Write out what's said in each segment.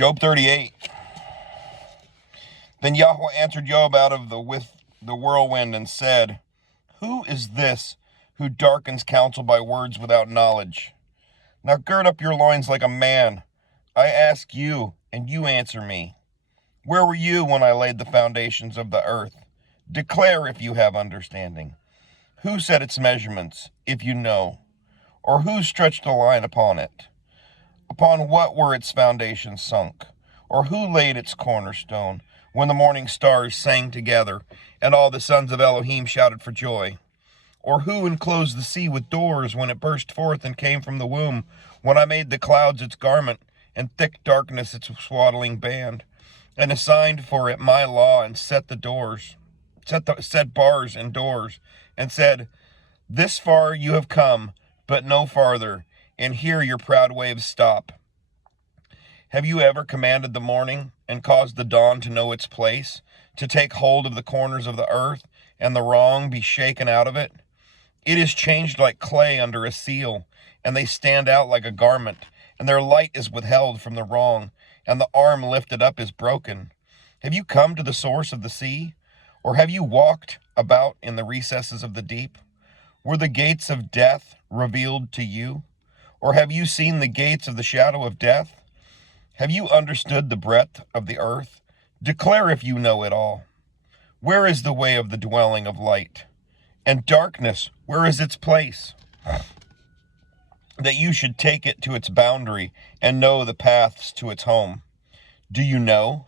Job 38. Then Yahweh answered Job out of the whirlwind and said, Who is this who darkens counsel by words without knowledge? Now gird up your loins like a man. I ask you, and you answer me. Where were you when I laid the foundations of the earth? Declare if you have understanding. Who set its measurements, if you know? Or who stretched a line upon it? Upon what were its foundations sunk? Or who laid its cornerstone, when the morning stars sang together, and all the sons of Elohim shouted for joy? Or who enclosed the sea with doors, when it burst forth and came from the womb, when I made the clouds its garment, and thick darkness its swaddling band, and assigned for it my law, and set bars and doors, and said, This far you have come, but no farther, and here your proud waves stop. Have you ever commanded the morning, and caused the dawn to know its place, to take hold of the corners of the earth, and the wrong be shaken out of it? It is changed like clay under a seal, and they stand out like a garment, and their light is withheld from the wrong, and the arm lifted up is broken. Have you come to the source of the sea? Or have you walked about in the recesses of the deep? Were the gates of death revealed to you? Or have you seen the gates of the shadow of death? Have you understood the breadth of the earth? Declare if you know it all. Where is the way of the dwelling of light? And darkness, where is its place? That you should take it to its boundary and know the paths to its home. Do you know?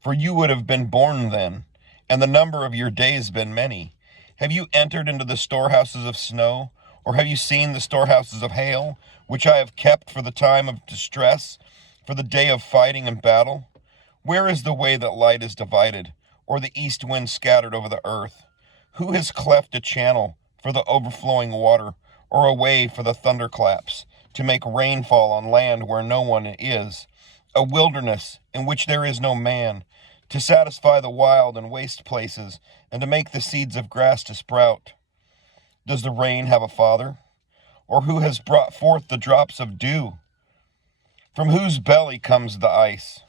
For you would have been born then, and the number of your days been many. Have you entered into the storehouses of snow, or have you seen the storehouses of hail, which I have kept for the time of distress, for the day of fighting and battle? Where is the way that light is divided, or the east wind scattered over the earth? Who has cleft a channel for the overflowing water, or a way for the thunderclaps, to make rain fall on land where no one is, a wilderness in which there is no man, to satisfy the wild and waste places, and to make the seeds of grass to sprout? Does the rain have a father? Or who has brought forth the drops of dew? From whose belly comes the ice?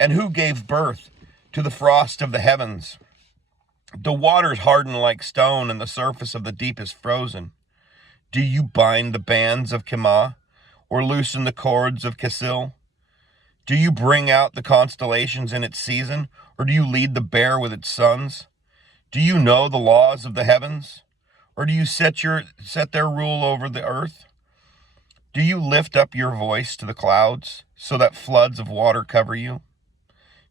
And who gave birth to the frost of the heavens? The waters harden like stone, and the surface of the deep is frozen. Do you bind the bands of Kemah, or loosen the cords of Kesil? Do you bring out the constellations in its season, or do you lead the bear with its sons? Do you know the laws of the heavens, or do you set their rule over the earth? Do you lift up your voice to the clouds, so that floods of water cover you?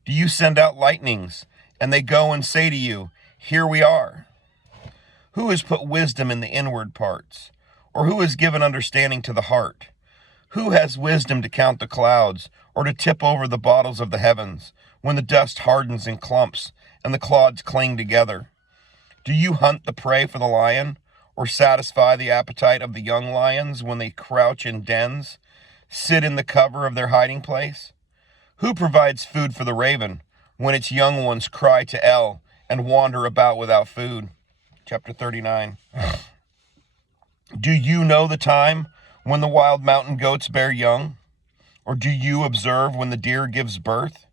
Do you send out lightnings, and they go and say to you, Here we are? Who has put wisdom in the inward parts? Or who has given understanding to the heart? Who has wisdom to count the clouds, or to tip over the bottles of the heavens, when the dust hardens in clumps, and the clods cling together? Do you hunt the prey for the lion, or satisfy the appetite of the young lions when they crouch in dens, sit in the cover of their hiding place? Who provides food for the raven, when its young ones cry to El, and wander about without food? Chapter 39. Do you know the time when the wild mountain goats bear young? Or do you observe when the deer gives birth?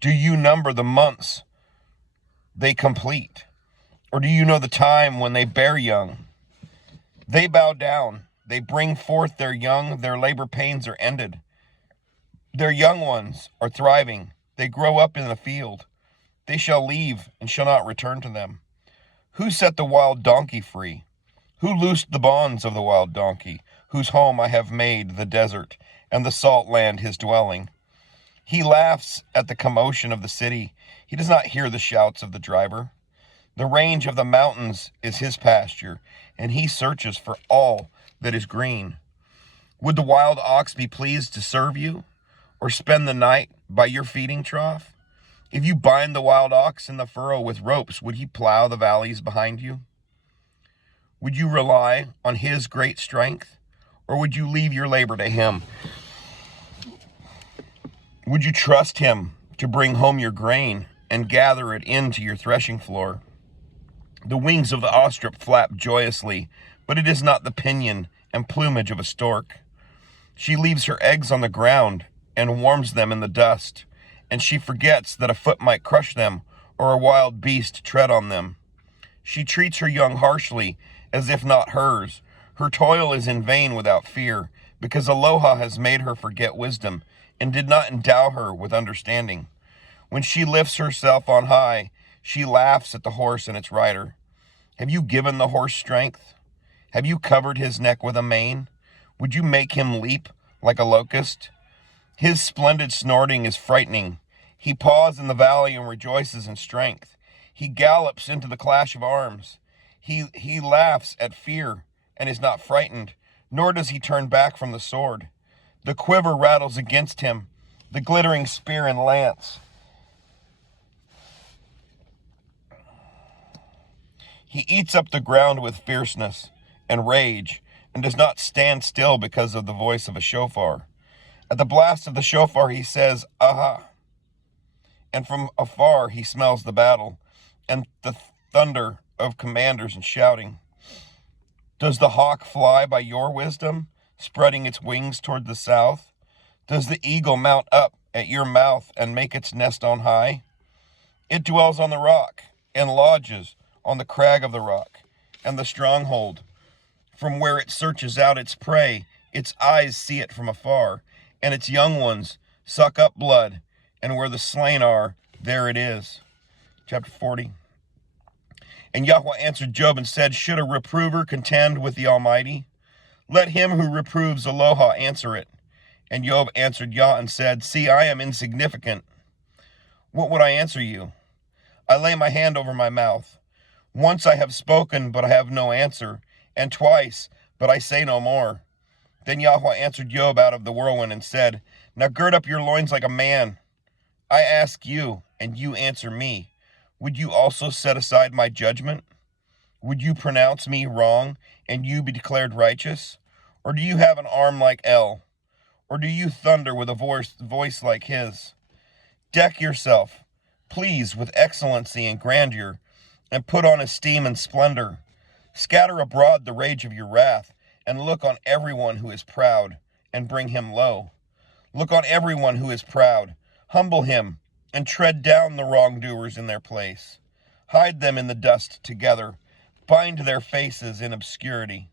Do you number the months they complete? Or do you know the time when they bear young? They bow down, they bring forth their young, their labor pains are ended. Their young ones are thriving, they grow up in the field. They shall leave and shall not return to them. Who set the wild donkey free? Who loosed the bonds of the wild donkey, whose home I have made the desert, and the salt land his dwelling? He laughs at the commotion of the city. He does not hear the shouts of the driver. The range of the mountains is his pasture, and he searches for all that is green. Would the wild ox be pleased to serve you, or spend the night by your feeding trough? If you bind the wild ox in the furrow with ropes, would he plow the valleys behind you? Would you rely on his great strength, or would you leave your labor to him? Would you trust him to bring home your grain and gather it into your threshing floor? The wings of the ostrich flap joyously, but it is not the pinion and plumage of a stork. She leaves her eggs on the ground and warms them in the dust, and she forgets that a foot might crush them, or a wild beast tread on them. She treats her young harshly, as if not hers. Her toil is in vain without fear, because Aloha has made her forget wisdom, and did not endow her with understanding. When she lifts herself on high, she laughs at the horse and its rider. Have you given the horse strength? Have you covered his neck with a mane? Would you make him leap like a locust? His splendid snorting is frightening. He paws in the valley and rejoices in strength. He gallops into the clash of arms. He laughs at fear and is not frightened, nor does he turn back from the sword. The quiver rattles against him, the glittering spear and lance. He eats up the ground with fierceness and rage, and does not stand still because of the voice of a shofar. At the blast of the shofar he says, "Aha!" And from afar he smells the battle, and the thunder of commanders and shouting. Does the hawk fly by your wisdom, spreading its wings toward the south? Does the eagle mount up at your mouth and make its nest on high? It dwells on the rock, and lodges on the crag of the rock, and the stronghold. From where it searches out its prey, its eyes see it from afar, and its young ones suck up blood, and where the slain are, there it is. Chapter 40. And Yahweh answered Job and said, should a reprover contend with the Almighty? Let him who reproves Aloha answer it. And Job answered Yah and said, see, I am insignificant. What would I answer you? I lay my hand over my mouth. Once I have spoken, but I have no answer, and twice, but I say no more. Then Yahweh answered Job out of the whirlwind and said, now gird up your loins like a man. I ask you, and you answer me. Would you also set aside my judgment? Would you pronounce me wrong, and you be declared righteous? Or do you have an arm like El? Or do you thunder with a voice like his? Deck yourself, please, with excellency and grandeur, and put on esteem and splendor. Scatter abroad the rage of your wrath, and look on everyone who is proud, and bring him low. Look on everyone who is proud, humble him, and tread down the wrongdoers in their place. Hide them in the dust together, bind their faces in obscurity.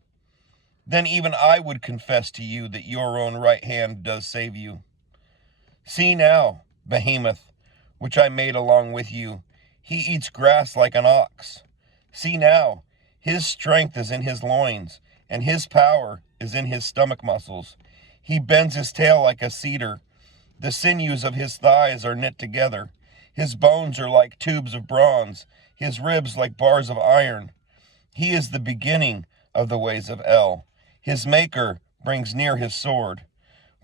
Then even I would confess to you that your own right hand does save you. See now, Behemoth, which I made along with you, he eats grass like an ox. See now, his strength is in his loins, and his power is in his stomach muscles. He bends his tail like a cedar. The sinews of his thighs are knit together. His bones are like tubes of bronze, his ribs like bars of iron. He is the beginning of the ways of El. His maker brings near his sword.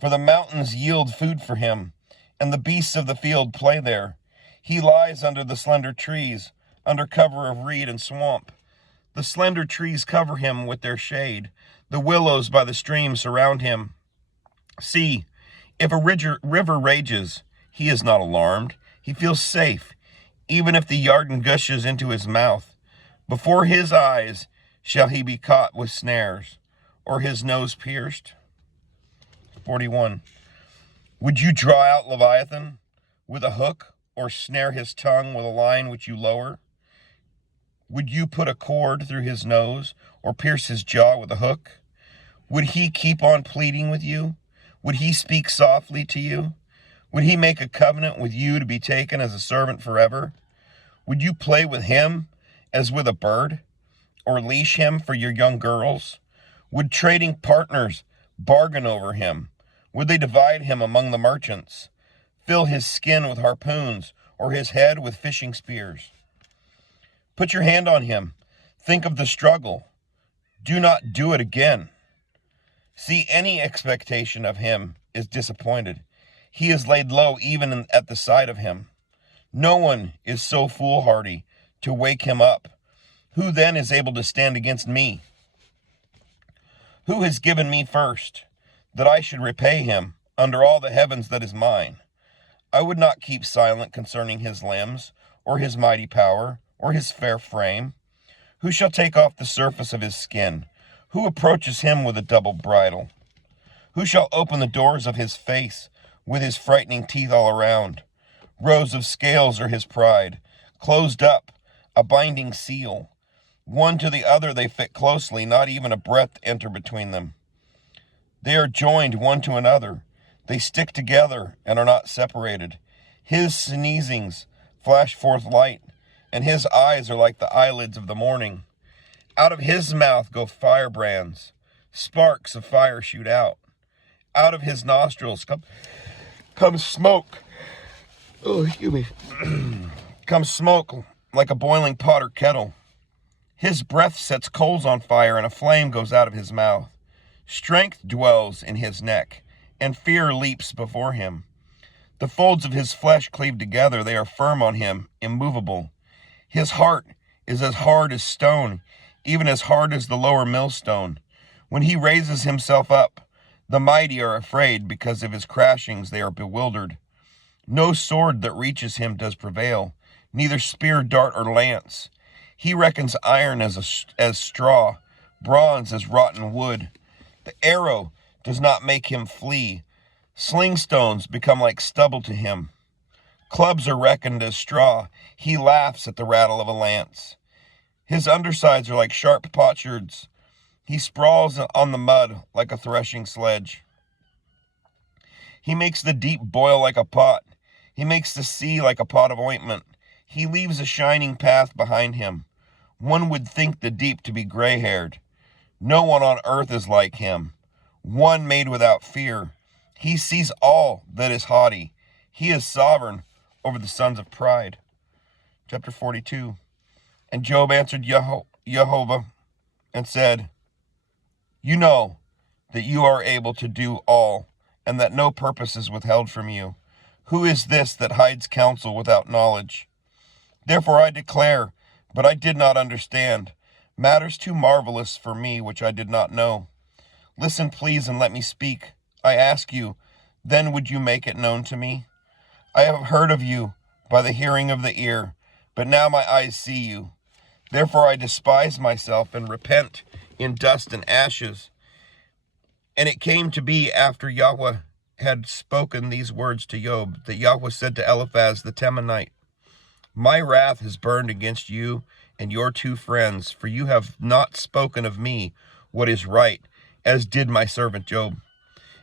For the mountains yield food for him, and the beasts of the field play there. He lies under the slender trees, under cover of reed and swamp. The slender trees cover him with their shade. The willows by the stream surround him. See, if a river rages, he is not alarmed. He feels safe, even if the Yarden gushes into his mouth. Before his eyes shall he be caught with snares, or his nose pierced. 41. Would you draw out Leviathan with a hook, or snare his tongue with a line which you lower? Would you put a cord through his nose, or pierce his jaw with a hook? Would he keep on pleading with you? Would he speak softly to you? Would he make a covenant with you to be taken as a servant forever? Would you play with him as with a bird, or leash him for your young girls? Would trading partners bargain over him? Would they divide him among the merchants? Fill his skin with harpoons, or his head with fishing spears? Put your hand on him. Think of the struggle. Do not do it again. See, any expectation of him is disappointed. He is laid low even at the sight of him. No one is so foolhardy to wake him up. Who then is able to stand against me? Who has given me first, that I should repay him under all the heavens that is mine? I would not keep silent concerning his limbs, or his mighty power, or his fair frame. Who shall take off the surface of his skin? Who approaches him with a double bridle? Who shall open the doors of his face with his frightening teeth all around. Rows of scales are his pride, closed up, a binding seal. One to the other they fit closely, not even a breath enter between them. They are joined one to another. They stick together and are not separated. His sneezings flash forth light, and his eyes are like the eyelids of the morning. Out of his mouth go firebrands. Sparks of fire shoot out. Out of his nostrils comes smoke. Oh, excuse me. Comes smoke like a boiling pot or kettle. His breath sets coals on fire, and a flame goes out of his mouth. Strength dwells in his neck, and fear leaps before him. The folds of his flesh cleave together. They are firm on him, immovable. His heart is as hard as stone, even as hard as the lower millstone. When he raises himself up, the mighty are afraid. Because of his crashings they are bewildered. No sword that reaches him does prevail, neither spear, dart, or lance. He reckons iron as straw, bronze as rotten wood. The arrow does not make him flee. Sling stones become like stubble to him. Clubs are reckoned as straw. He laughs at the rattle of a lance. His undersides are like sharp potsherds. He sprawls on the mud like a threshing sledge. He makes the deep boil like a pot. He makes the sea like a pot of ointment. He leaves a shining path behind him. One would think the deep to be gray-haired. No one on earth is like him. One made without fear. He sees all that is haughty. He is sovereign over the sons of pride. Chapter 42. And Job answered Jehovah and said, You know that you are able to do all, and that no purpose is withheld from you. Who is this that hides counsel without knowledge? Therefore I declare, but I did not understand, matters too marvelous for me which I did not know. Listen, please, and let me speak. I ask you, then would you make it known to me? I have heard of you by the hearing of the ear, but now my eyes see you. Therefore I despise myself and repent in dust and ashes. And it came to be after Yahweh had spoken these words to Job, that Yahweh said to Eliphaz the Temanite, My wrath has burned against you and your two friends, for you have not spoken of me what is right, as did my servant Job.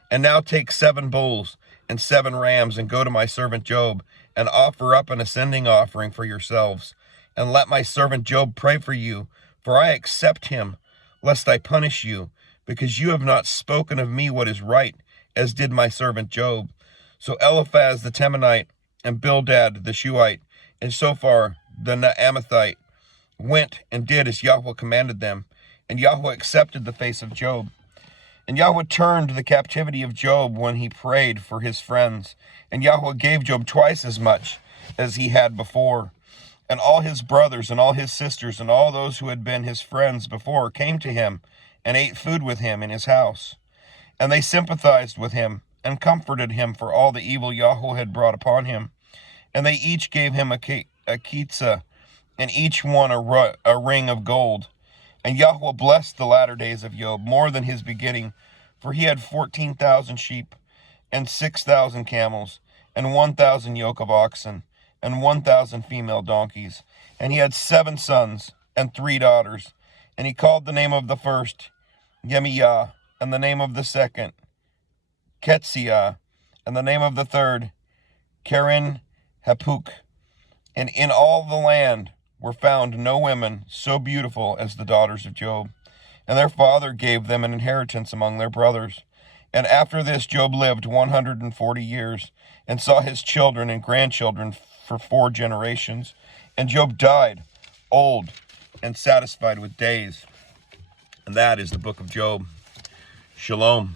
And now take 7 bulls and 7 rams, and go to my servant Job, and offer up an ascending offering for yourselves. And let my servant Job pray for you, for I accept him, lest I punish you, because you have not spoken of me what is right, as did my servant Job. So Eliphaz the Temanite, and Bildad the Shuhite, and Zophar the Naamathite went and did as Yahweh commanded them, and Yahweh accepted the face of Job. And Yahweh turned the captivity of Job when he prayed for his friends, and Yahweh gave Job twice as much as he had before. And all his brothers and all his sisters and all those who had been his friends before came to him and ate food with him in his house. And they sympathized with him and comforted him for all the evil Yahweh had brought upon him. And they each gave him a kitzah, and each one a ring of gold. And Yahweh blessed the latter days of Job more than his beginning, for he had 14,000 sheep, and 6,000 camels, and 1,000 yoke of oxen, and 1,000 female donkeys. And he had 7 sons and 3 daughters. And he called the name of the first Yemiyah, and the name of the second Ketziah, and the name of the third Karen Hapuk. And in all the land were found no women so beautiful as the daughters of Job. And their father gave them an inheritance among their brothers. And after this Job lived 140 years, and saw his children and grandchildren for 4 generations. And Job died old and satisfied with days. And that is the book of Job. Shalom.